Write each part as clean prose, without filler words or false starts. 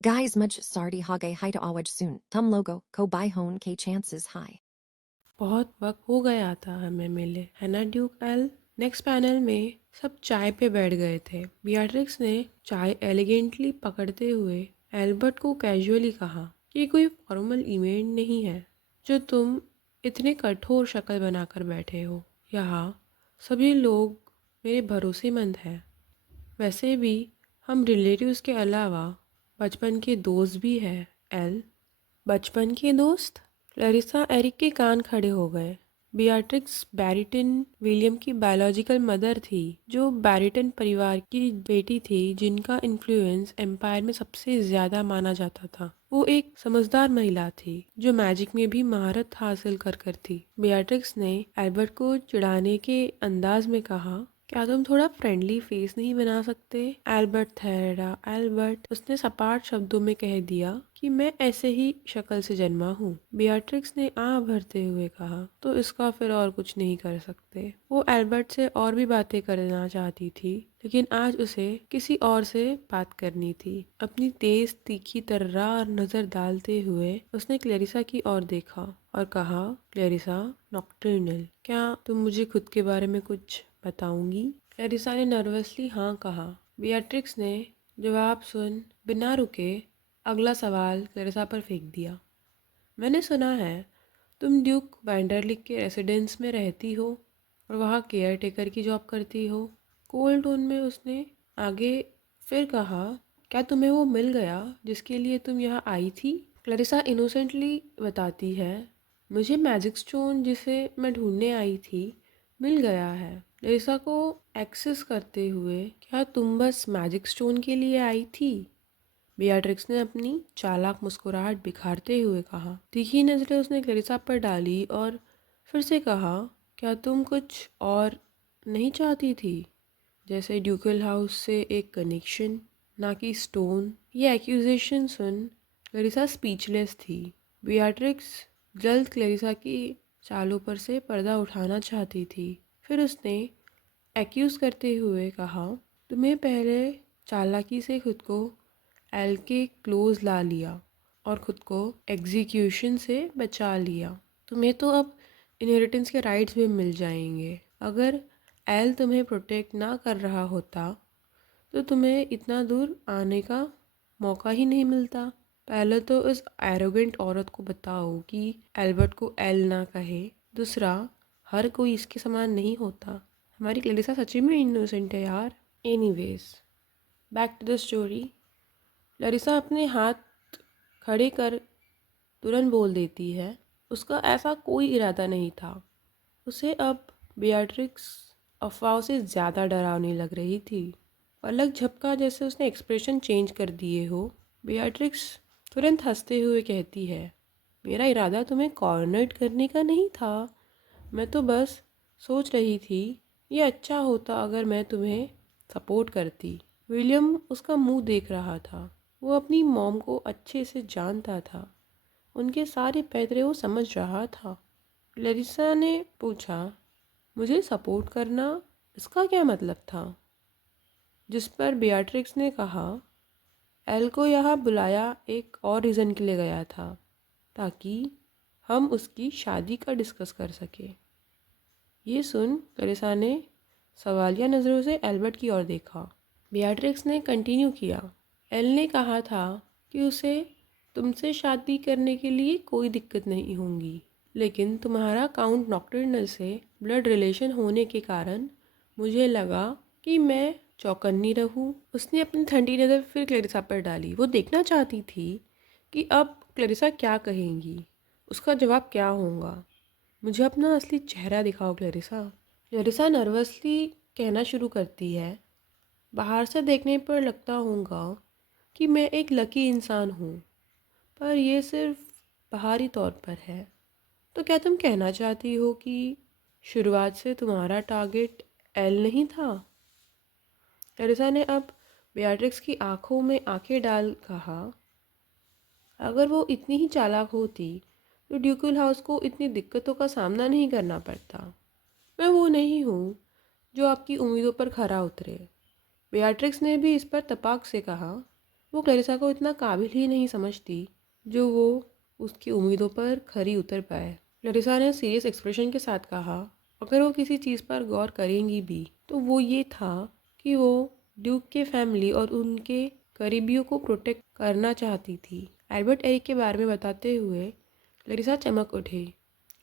Guys much sardi hage hide awaj soon. Tum logo ko bai hone ke chances high. बहुत वक्त हो गया था हमें मिले, है ना ड्यूक एल। नेक्स्ट पैनल में सब चाय पे बैठ गए थे। बियाट्रिक्स ने चाय एलिगेंटली पकड़ते हुए एल्बर्ट को कैजुअली कहा कि कोई फॉर्मल इवेंट नहीं है जो तुम इतने कठोर शक्ल बनाकर बैठे हो। यहाँ सभी लोग मेरे भरोसेमंद हैं। वैसे भी हम रिलेटिव्स के अलावा बचपन के दोस्त भी हैं। एल, बचपन के दोस्त? क्लैरिसा एरिक के कान खड़े हो गए। बियाट्रिक्स बैरिटन विलियम की बायोलॉजिकल मदर थी, जो बैरिटन परिवार की बेटी थी, जिनका इन्फ्लुएंस एम्पायर में सबसे ज़्यादा माना जाता था। वो एक समझदार महिला थी जो मैजिक में भी महारत हासिल कर थी। बियाट्रिक्स ने एल्बर्ट को चिढ़ाने के अंदाज में कहा, क्या तुम थोड़ा फ्रेंडली फेस नहीं बना सकते? एल्बर्ट ठहरा। एल्बर्ट, उसने सपाट शब्दों में कह दिया कि मैं ऐसे ही शक्ल से जन्मा हूँ। बियाट्रिक्स ने आह भरते हुए कहा, तो इसका फिर और कुछ नहीं कर सकते। वो एल्बर्ट से और भी बातें करना चाहती थी, लेकिन आज उसे किसी और से बात करनी थी। अपनी तेज तीखी तर्रार नजर डालते हुए उसने क्लेरिसा की ओर देखा और कहा, क्लेरिसा नॉक्टर्नल, क्या तुम मुझे खुद के बारे में कुछ बताऊंगी? क्लेरिसा ने नर्वसली हाँ कहा। बियाट्रिक्स ने जवाब सुन बिना रुके अगला सवाल क्लेरिसा पर फेंक दिया। मैंने सुना है तुम ड्यूक वाइंडरलिक के रेसिडेंस में रहती हो और वहाँ केयर टेकर की जॉब करती हो। कोल्ड टोन में उसने आगे फिर कहा, क्या तुम्हें वो मिल गया जिसके लिए तुम यहाँ आई थी? क्लैरिसा इनोसेंटली बताती है, मुझे मैजिक स्टोन जिसे मैं ढूंढने आई थी मिल गया है। क्लैरिसा को एक्सेस करते हुए, क्या तुम बस मैजिक स्टोन के लिए आई थी? बियाट्रिक्स ने अपनी चालाक मुस्कुराहट बिखारते हुए कहा। तीखी नजरें उसने क्लैरिसा पर डाली और फिर से कहा, क्या तुम कुछ और नहीं चाहती थी, जैसे ड्यूकल हाउस से एक कनेक्शन, ना कि स्टोन? ये एक्यूजेशन सुन क्लैरिसा स्पीचलेस थी। बियाट्रिक्स जल्द क्लैरिसा की चालों पर से पर्दा उठाना चाहती थी। फिर उसने एक्यूज करते हुए कहा, तुम्हें पहले चालाकी से खुद को एल के क्लोज ला लिया और खुद को एग्जीक्यूशन से बचा लिया। तुम्हें तो अब इनहेरिटेंस के राइट्स भी मिल जाएंगे। अगर एल तुम्हें प्रोटेक्ट ना कर रहा होता तो तुम्हें इतना दूर आने का मौका ही नहीं मिलता। पहले तो इस एरोगेंट औरत को बताओ कि एल्बर्ट को एल ना कहे। दूसरा, हर कोई इसके समान नहीं होता। हमारी क्लेरिसा सच्ची में इनोसेंट है यार। Anyways, back to the story. Clarissa अपने हाथ खड़े कर तुरंत बोल देती है, उसका ऐसा कोई इरादा नहीं था। उसे अब बियाट्रिक्स अफवाहों से ज़्यादा डरावनी लग रही थी। पलक झपका जैसे उसने एक्सप्रेशन चेंज कर दिए हो। बियाट्रिक्स तुरंत हंसते हुए कहती है, मेरा इरादा तुम्हें कॉर्नर्ड करने का नहीं था। मैं तो बस सोच रही थी ये अच्छा होता अगर मैं तुम्हें सपोर्ट करती। विलियम उसका मुंह देख रहा था। वो अपनी मॉम को अच्छे से जानता था। उनके सारे पैतरे वो समझ रहा था। क्लैरिसा ने पूछा, मुझे सपोर्ट करना, इसका क्या मतलब था? जिस पर बियाट्रिक्स ने कहा, एल को यहाँ बुलाया एक और रीज़न के लिए गया था, ताकि हम उसकी शादी का डिस्कस कर सके। ये सुन क्लैरिसा ने सवालिया नज़रों से एल्बर्ट की ओर देखा। बियाट्रिक्स ने कंटिन्यू किया, एल ने कहा था कि उसे तुमसे शादी करने के लिए कोई दिक्कत नहीं होगी, लेकिन तुम्हारा काउंट नॉक्टर्नल से ब्लड रिलेशन होने के कारण मुझे लगा कि मैं चौकन्नी रहूं। उसने अपनी ठंडी नज़र फिर क्लैरिसा पर डाली। वो देखना चाहती थी कि अब क्लैरिसा क्या कहेंगी, उसका जवाब क्या होगा। मुझे अपना असली चेहरा दिखाओ क्लैरिसा। क्लैरिसा नर्वसली कहना शुरू करती है, बाहर से देखने पर लगता होगा कि मैं एक लकी इंसान हूँ, पर यह सिर्फ बाहरी तौर पर है। तो क्या तुम कहना चाहती हो कि शुरुआत से तुम्हारा टारगेट एल नहीं था? टेरेसा ने अब बेatrix की आंखों में आंखें डाल कहा, अगर वो इतनी ही चालाक होती तो ड्यूकल हाउस को इतनी दिक्कतों का सामना नहीं करना पड़ता। मैं वो नहीं हूँ जो आपकी उम्मीदों पर खरा उतरे। बेatrix ने भी इस पर तपाक से कहा, वो क्लैरिसा को इतना काबिल ही नहीं समझती जो वो उसकी उम्मीदों पर खरी उतर पाए। क्लैरिसा ने सीरियस एक्सप्रेशन के साथ कहा, अगर वो किसी चीज़ पर गौर करेंगी भी तो वो ये था कि वो ड्यूक के फैमिली और उनके करीबियों को प्रोटेक्ट करना चाहती थी। एल्बर्ट एरिक के बारे में बताते हुए क्लैरिसा चमक उठी।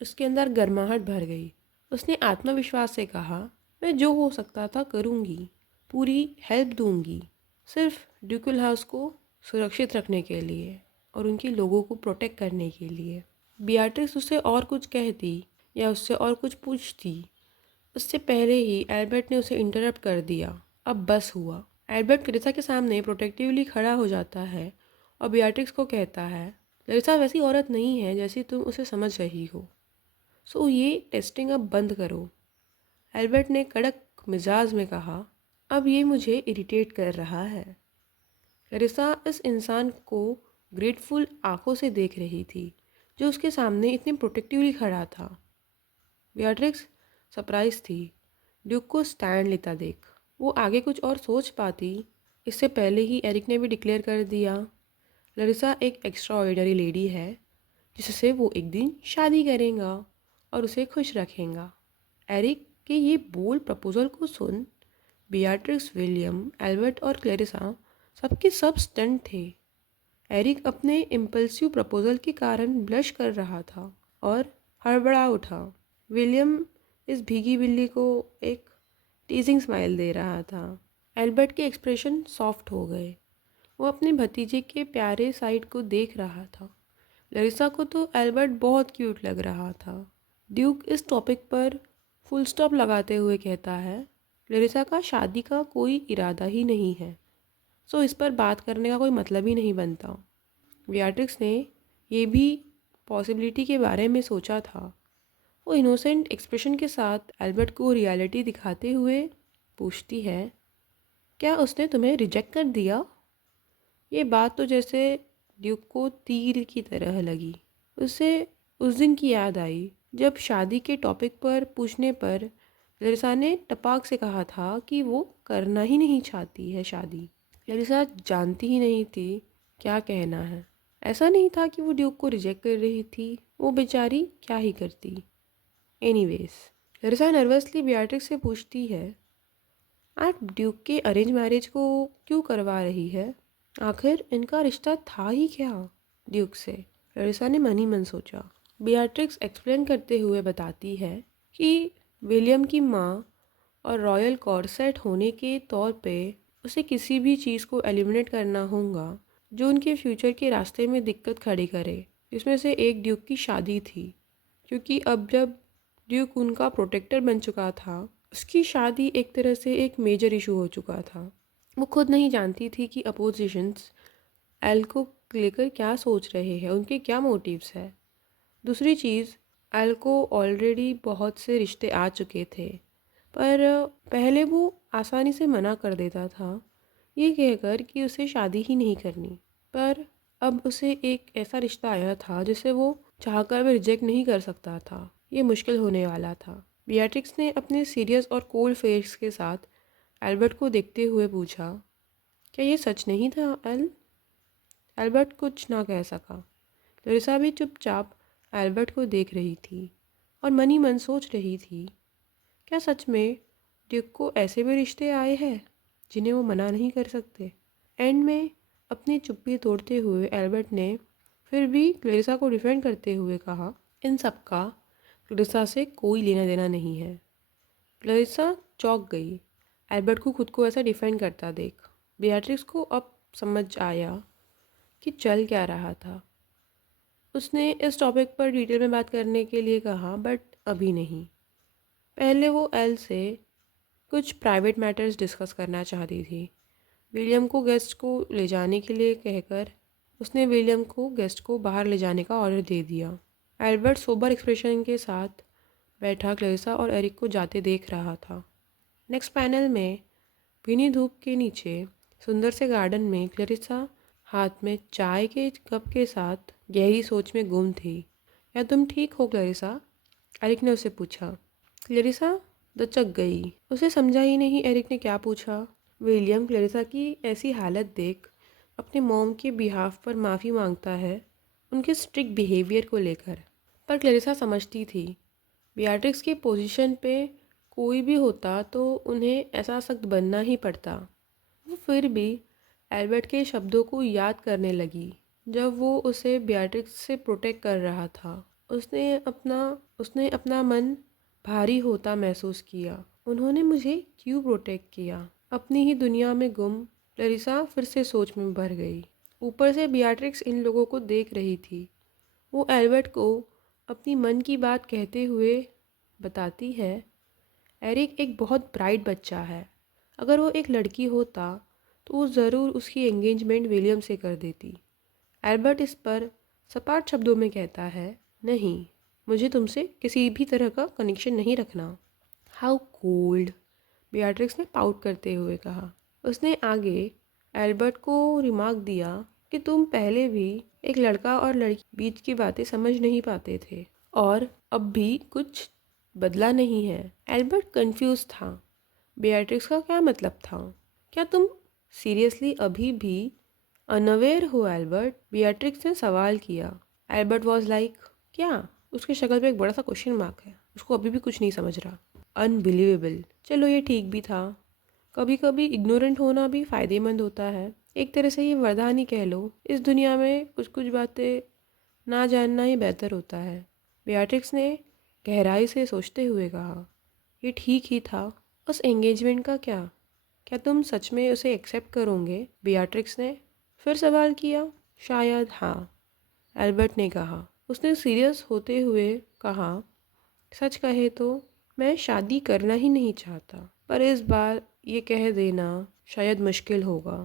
उसके अंदर गर्माहट भर गई। उसने आत्मविश्वास से कहा, मैं जो हो सकता था करूँगी, पूरी हेल्प दूंगी, सिर्फ ड्यूकल हाउस को सुरक्षित रखने के लिए और उनके लोगों को प्रोटेक्ट करने के लिए। बियाट्रिक्स उससे और कुछ कहती या उससे और कुछ पूछती, उससे पहले ही एल्बर्ट ने उसे इंटरप्ट कर दिया। अब बस हुआ। एल्बर्ट क्लैरिसा के सामने प्रोटेक्टिवली खड़ा हो जाता है और बियाट्रिक्स को कहता है, क्लैरिसा वैसी औरत नहीं है जैसी तुम उसे समझ रही हो, सो ये टेस्टिंग अब बंद करो। एल्बर्ट ने कड़क मिजाज में कहा, अब ये मुझे इरिटेट कर रहा है। क्लैरिसा इस इंसान को ग्रेटफुल आंखों से देख रही थी जो उसके सामने इतने प्रोटेक्टिवली खड़ा था। बियाट्रिक्स सरप्राइज थी ड्यूक को स्टैंड लेता देख। वो आगे कुछ और सोच पाती इससे पहले ही एरिक ने भी डिक्लेयर कर दिया, क्लैरिसा एक एक्स्ट्रा ऑर्डिनरी लेडी है जिससे वो एक दिन शादी करेगा और उसे खुश रखेगा। एरिक के ये बोल्ड प्रपोजल को सुन बियाट्रिक्स, विलियम, एल्बर्ट और क्लैरिसा सबके सब स्टंट थे। एरिक अपने इम्पल्सिव प्रपोजल के कारण ब्लश कर रहा था और हड़बड़ा उठा। विलियम इस भीगी बिल्ली को एक टीजिंग स्माइल दे रहा था। एल्बर्ट के एक्सप्रेशन सॉफ्ट हो गए। वो अपने भतीजे के प्यारे साइड को देख रहा था। लरिसा को तो एल्बर्ट बहुत क्यूट लग रहा था। ड्यूक इस टॉपिक पर फुल स्टॉप लगाते हुए कहता है, लरिसा का शादी का कोई इरादा ही नहीं है, सो इस पर बात करने का कोई मतलब ही नहीं बनता। बियाट्रिक्स ने ये भी पॉसिबिलिटी के बारे में सोचा था। वो इनोसेंट एक्सप्रेशन के साथ एल्बर्ट को रियलिटी दिखाते हुए पूछती है, क्या उसने तुम्हें रिजेक्ट कर दिया? ये बात तो जैसे ड्यूक को तीर की तरह लगी। उसे उस दिन की याद आई जब शादी के टॉपिक पर पूछने पर लरिसा ने टपाक से कहा था कि वो करना ही नहीं चाहती है शादी। लरिसा जानती ही नहीं थी क्या कहना है। ऐसा नहीं था कि वो ड्यूक को रिजेक्ट कर रही थी, वो बेचारी क्या ही करती। एनीवेज, लरिसा नर्वसली बियाट्रिक्स से पूछती है, आप ड्यूक के अरेंज मैरिज को क्यों करवा रही है? आखिर इनका रिश्ता था ही क्या ड्यूक से? लरिसा ने मन ही मन सोचा। बियाट्रिक्स एक्सप्लेन करते हुए बताती है कि विलियम की माँ और रॉयल कॉर्सेट होने के तौर पे उसे किसी भी चीज़ को एलिमिनेट करना होगा जो उनके फ्यूचर के रास्ते में दिक्कत खड़ी करे, जिसमें से एक ड्यूक की शादी थी। क्योंकि अब जब ड्यूक उनका प्रोटेक्टर बन चुका था, उसकी शादी एक तरह से एक मेजर इशू हो चुका था। वो खुद नहीं जानती थी कि अपोजिशंस एल को लेकर क्या सोच रहे हैं, उनके क्या मोटिव्स है। दूसरी चीज़, एल को ऑलरेडी बहुत से रिश्ते आ चुके थे, पर पहले वो आसानी से मना कर देता था ये कहकर कि उसे शादी ही नहीं करनी। पर अब उसे एक ऐसा रिश्ता आया था जिसे वो चाहकर भी रिजेक्ट नहीं कर सकता था। ये मुश्किल होने वाला था। बियाट्रिक्स ने अपने सीरियस और कोल्ड फेस के साथ एल्बर्ट को देखते हुए पूछा, क्या ये सच नहीं था एल? एल्बर्ट कुछ ना कह सका। लरिसा भी चुपचाप एल्बर्ट को देख रही थी और मन ही मन सोच रही थी, क्या सच में ड्यूक को ऐसे भी रिश्ते आए हैं जिन्हें वो मना नहीं कर सकते? एंड में अपनी चुप्पी तोड़ते हुए एल्बर्ट ने फिर भी क्लैरिसा को डिफेंड करते हुए कहा, इन सब का क्लैरिसा से कोई लेना देना नहीं है। क्लैरिसा चौंक गई एल्बर्ट को खुद को ऐसा डिफेंड करता देख। बियाट्रिक्स को अब समझ आया कि चल क्या रहा था। उसने इस टॉपिक पर डिटेल में बात करने के लिए कहा, बट अभी नहीं। पहले वो एल से कुछ प्राइवेट मैटर्स डिस्कस करना चाहती थी। विलियम को गेस्ट को ले जाने के लिए कहकर उसने विलियम को गेस्ट को बाहर ले जाने का ऑर्डर दे दिया। एल्बर्ट सोबर एक्सप्रेशन के साथ बैठा क्लैरिसा और एरिक को जाते देख रहा था। नेक्स्ट पैनल में भीनी धूप के नीचे सुंदर से गार्डन में क्लैरिसा हाथ में चाय के कप के साथ गहरी सोच में गुम थी। क्या तुम ठीक हो क्लैरिसा? एरिक ने उसे पूछा। क्लैरिसा दचक गई। उसे समझा ही नहीं एरिक ने क्या पूछा। विलियम क्लैरिसा की ऐसी हालत देख अपने मॉम के बिहाफ पर माफ़ी मांगता है उनके स्ट्रिक्ट बिहेवियर को लेकर। पर क्लैरिसा समझती थी बियाट्रिक्स की पोजीशन पे कोई भी होता तो उन्हें ऐसा सख्त बनना ही पड़ता। वो फिर भी एल्बर्ट के शब्दों को याद करने लगी जब वो उसे बियाट्रिक्स से प्रोटेक्ट कर रहा था। उसने अपना मन भारी होता महसूस किया। उन्होंने मुझे क्यों प्रोटेक्ट किया? अपनी ही दुनिया में गुम क्लैरिसा फिर से सोच में भर गई। ऊपर से बियाट्रिक्स इन लोगों को देख रही थी। वो एल्बर्ट को अपनी मन की बात कहते हुए बताती है, एरिक एक बहुत ब्राइट बच्चा है। अगर वो एक लड़की होता तो वो ज़रूर उसकी एंगेजमेंट विलियम से कर देती। एल्बर्ट इस पर सपाट शब्दों में कहता है, नहीं, मुझे तुमसे किसी भी तरह का कनेक्शन नहीं रखना। हाउ कोल्ड, बियाट्रिक्स ने पाउट करते हुए कहा। उसने आगे एल्बर्ट को रिमार्क दिया कि तुम पहले भी एक लड़का और लड़की बीच की बातें समझ नहीं पाते थे और अब भी कुछ बदला नहीं है। एल्बर्ट कंफ्यूज था। बियाट्रिक्स का क्या मतलब था? क्या तुम सीरियसली अभी भी अनअवेयर हो एल्बर्ट? बियाट्रिक्स ने सवाल किया। एल्बर्ट वॉज लाइक, क्या? उसकी शक्ल पे एक बड़ा सा क्वेश्चन मार्क है। उसको अभी भी कुछ नहीं समझ रहा। अनबिलीवेबल। चलो ये ठीक भी था। कभी कभी इग्नोरेंट होना भी फ़ायदेमंद होता है। एक तरह से ये वरदान ही कह लो। इस दुनिया में कुछ कुछ बातें ना जानना ही बेहतर होता है। बियाट्रिक्स ने गहराई से सोचते हुए कहा, ये ठीक ही था। उस एंगेजमेंट का क्या? क्या तुम सच में उसे एक्सेप्ट करोगे? बियाट्रिक्स ने फिर सवाल किया। शायद हाँ, एल्बर्ट ने कहा। उसने सीरियस होते हुए कहा, सच कहे तो मैं शादी करना ही नहीं चाहता, पर इस बार ये कह देना शायद मुश्किल होगा।